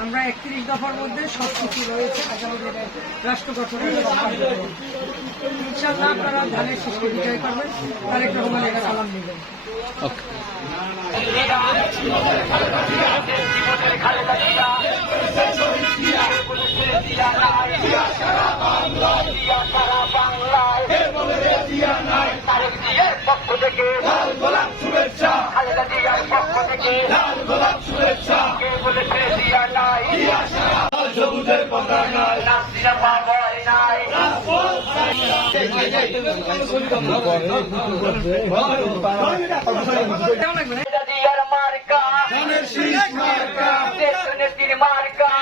আমরা একত্রিশ দফার মধ্যে সব কিছু রয়েছে রাষ্ট্র গঠনের। ইনশাআল্লাহ আপনারা ধানের শীষকে বিজয় করবেন। তারেক রহমানের সালাম নেবেন থেকে। খালেদা জিয়ার পক্ষ থেকে। কে বলেছে জিয়া নাই? নাসিরা বাবাই নাই। কেমন লাগবে না? খালেদা জিয়ার মার্কা। মার্কা।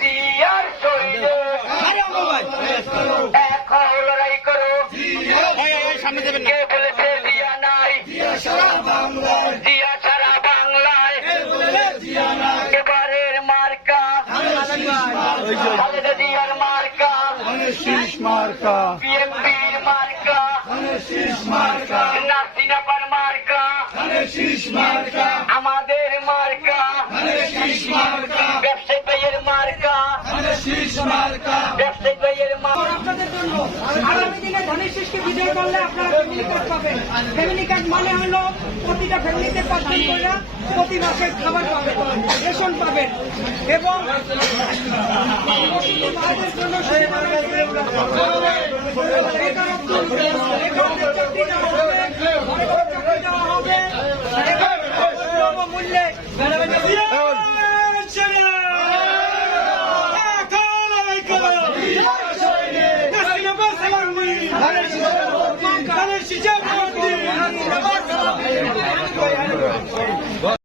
জিয়ার শরীরে। লড়াই করো কে বলেছে জিয়া নাই? জিয়া সারা বাংলায়। এবারের মার্কা। খালেদা জিয়ার মার্কা। বিএনপির মার্কা। নাসিনাপার মার্কা। আমাদের মার্কা। ব্যবসায়ী ভাইয়ের মার্কা। ব্যবসায়ী ভাইয়ের মার্কা। আপনাদের জন্য দিনে বিজয় করলে আপনারা ফ্যামিলি কার্ড পাবেন। ফ্যামিলি কার্ড মানে হলো প্রতিটা ফ্যামিলিতে পাঁচজন করে প্রতি মাসে খাবার পাবেন, রেশন পাবেন। এবং মূল্যে